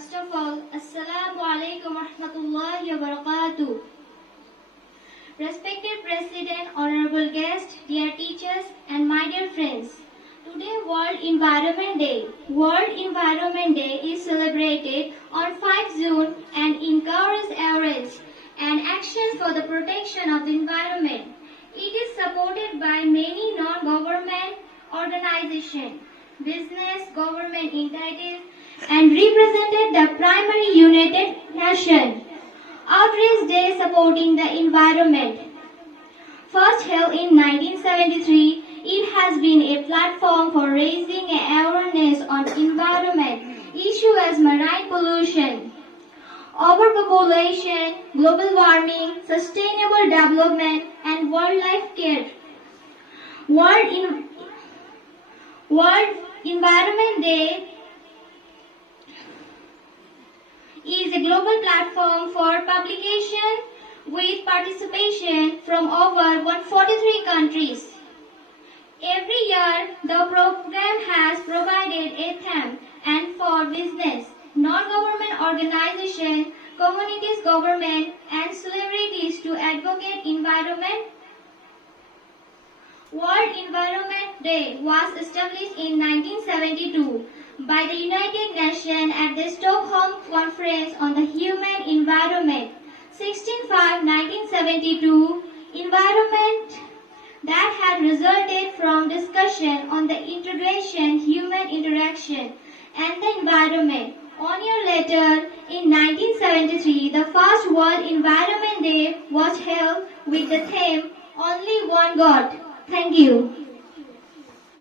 First of all, Assalamu alaikum wa rahmatullahi wa barakatuh. Respected President, honorable guests, dear teachers, and my dear friends. Today, World Environment Day. World Environment Day is celebrated on 5 June and encourages awareness and action for the protection of the environment. It is supported by many non-government organizations, business, government entities, and represented the primary United Nations. Outreach Day supporting the environment. First held in 1973, it has been a platform for raising awareness on environment issues as marine pollution, overpopulation, global warming, sustainable development, and wildlife care. World Environment Day is a global platform for publication with participation from over 143 countries. Every year, the program has provided a theme and for business, non-government organizations, communities, government, and celebrities to advocate environment. World Environment Day was established in 1972 by the United Nations at the Stockholm Conference on the Human Environment, 16/5/1972, environment that had resulted from discussion on the integration, human interaction, and the environment. 1 year later, in 1973, the first World Environment Day was held with the theme, Only One God. Thank you.